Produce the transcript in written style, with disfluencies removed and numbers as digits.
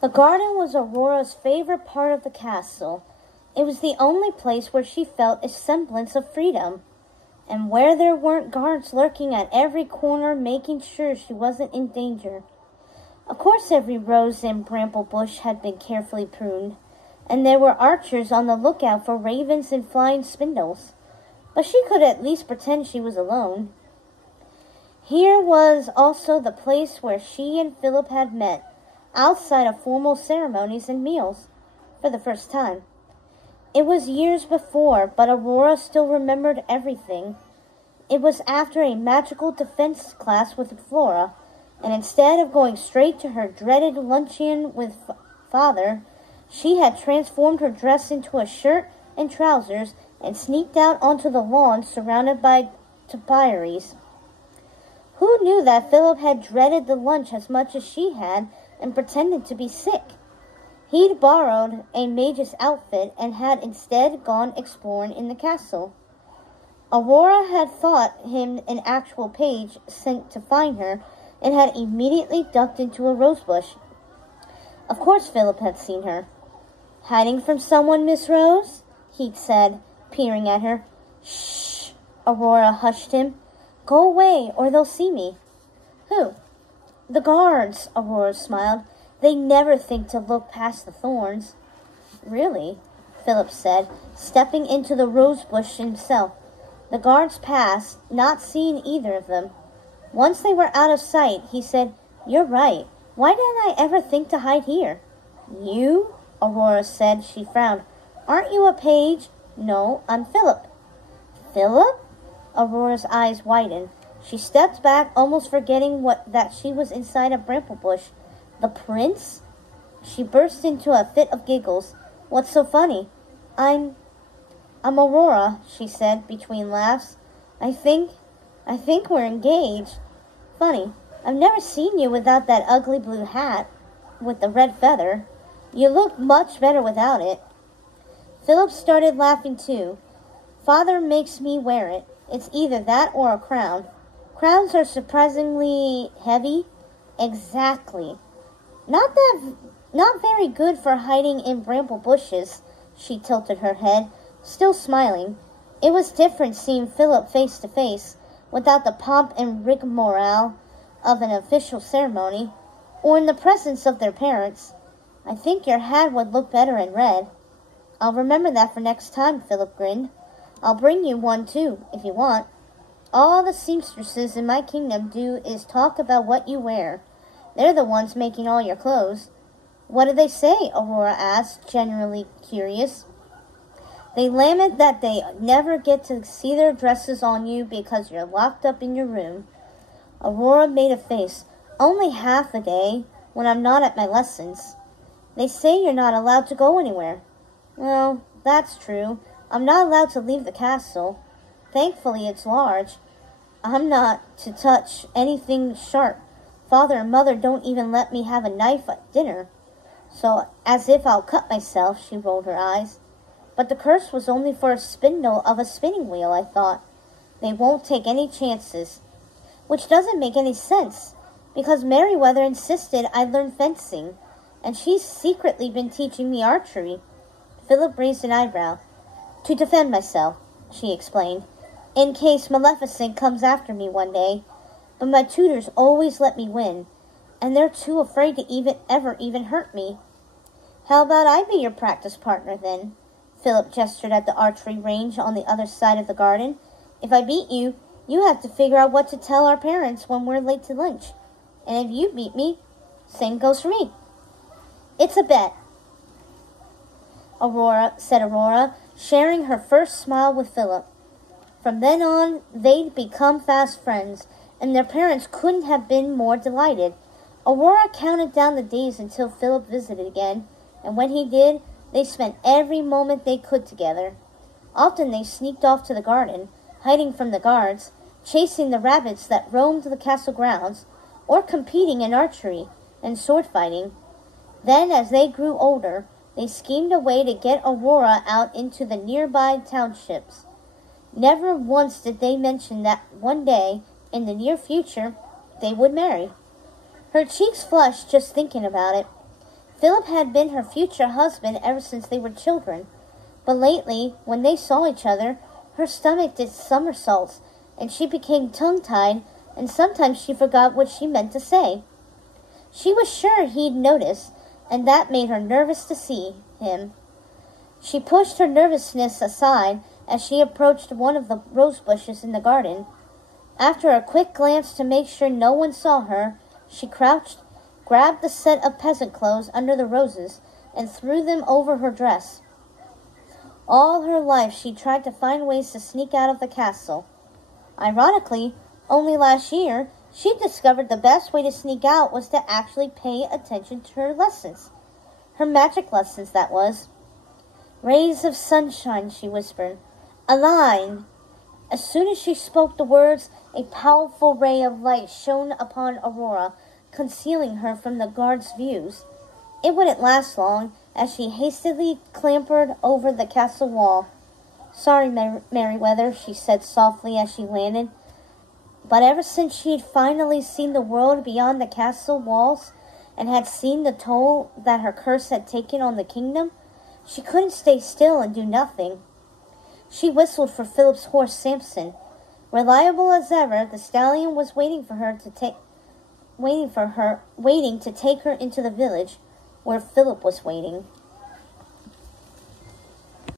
The garden was Aurora's favorite part of the castle. It was the only place where she felt a semblance of freedom, and where there weren't guards lurking at every corner making sure she wasn't in danger. Of course, every rose and bramble bush had been carefully pruned, and there were archers on the lookout for ravens and flying spindles, but she could at least pretend she was alone. Here was also the place where she and Philip had met, outside of formal ceremonies and meals, for the first time. It was years before, but Aurora still remembered everything. It was after a magical defense class with Flora, and instead of going straight to her dreaded luncheon with Father, she had transformed her dress into a shirt and trousers and sneaked out onto the lawn surrounded by topiaries. Who knew that Philip had dreaded the lunch as much as she had and pretended to be sick? He'd borrowed a mage's outfit and had instead gone exploring in the castle. Aurora had thought him an actual page sent to find her and had immediately ducked into a rosebush. Of course Philip had seen her. "Hiding from someone, Miss Rose?" he'd said, peering at her. "Shh!" Aurora hushed him. "Go away, or they'll see me." "Who?" "The guards," Aurora smiled. "They never think to look past the thorns." "Really?" Philip said, stepping into the rosebush himself. The guards passed, not seeing either of them. Once they were out of sight, he said, "You're right. Why didn't I ever think to hide here?" "You?" Aurora said. She frowned. "Aren't you a page?" "No, I'm Philip." "Philip?" Aurora's eyes widened. She stepped back, almost forgetting that she was inside a bramble bush. "The prince?" She burst into a fit of giggles. "What's so funny?" I'm Aurora," she said, between laughs. I think we're engaged. Funny, I've never seen you without that ugly blue hat with the red feather. You look much better without it." Philip started laughing too. "Father makes me wear it. It's either that or a crown. Crowns are surprisingly heavy." "Exactly. Not very good for hiding in bramble bushes." She tilted her head, still smiling. It was different seeing Philip face to face, without the pomp and rigmarole of an official ceremony, or in the presence of their parents. "I think your hat would look better in red." "I'll remember that for next time," Philip grinned. "I'll bring you one too, if you want. All the seamstresses in my kingdom do is talk about what you wear. They're the ones making all your clothes." "What do they say?" Aurora asked, genuinely curious. "They lament that they never get to see their dresses on you because you're locked up in your room." Aurora made a face. "Only half the day, when I'm not at my lessons. They say you're not allowed to go anywhere." "Well, that's true. I'm not allowed to leave the castle. Thankfully, it's large. I'm not to touch anything sharp. Father and Mother don't even let me have a knife at dinner. So, as if I'll cut myself," she rolled her eyes. "But the curse was only for a spindle of a spinning wheel," I thought. "They won't take any chances." Which doesn't make any sense, because Merryweather insisted I learn fencing, and she's secretly been teaching me archery. Philip raised an eyebrow. "To defend myself," she explained, "in case Maleficent comes after me one day. But my tutors always let me win, and they're too afraid to ever hurt me." "How about I be your practice partner, then?" Philip gestured at the archery range on the other side of the garden. "If I beat you, you have to figure out what to tell our parents when we're late to lunch. And if you beat me, same goes for me." "It's a bet," said Aurora, sharing her first smile with Philip. From then on, they'd become fast friends, and their parents couldn't have been more delighted. Aurora counted down the days until Philip visited again, and when he did, they spent every moment they could together. Often they sneaked off to the garden, hiding from the guards, chasing the rabbits that roamed the castle grounds, or competing in archery and sword fighting. Then, as they grew older, they schemed a way to get Aurora out into the nearby townships. Never once did they mention that one day, in the near future, they would marry. Her cheeks flushed just thinking about it. Philip had been her future husband ever since they were children, but lately, when they saw each other, her stomach did somersaults, and she became tongue-tied, and sometimes she forgot what she meant to say. She was sure he'd notice, and that made her nervous to see him. She pushed her nervousness aside as she approached one of the rose bushes in the garden. After a quick glance to make sure no one saw her, she crouched, grabbed the set of peasant clothes under the roses, and threw them over her dress. All her life she tried to find ways to sneak out of the castle. Ironically, only last year, she discovered the best way to sneak out was to actually pay attention to her lessons. Her magic lessons, that was. "Rays of sunshine," she whispered. "A line." As soon as she spoke the words, a powerful ray of light shone upon Aurora, concealing her from the guard's views. It wouldn't last long, as she hastily clambered over the castle wall. "Sorry, Merryweather," she said softly as she landed. But ever since she had finally seen the world beyond the castle walls and had seen the toll that her curse had taken on the kingdom, she couldn't stay still and do nothing. She whistled for Philip's horse, Samson. Reliable as ever, the stallion was waiting to take her into the village where Philip was waiting.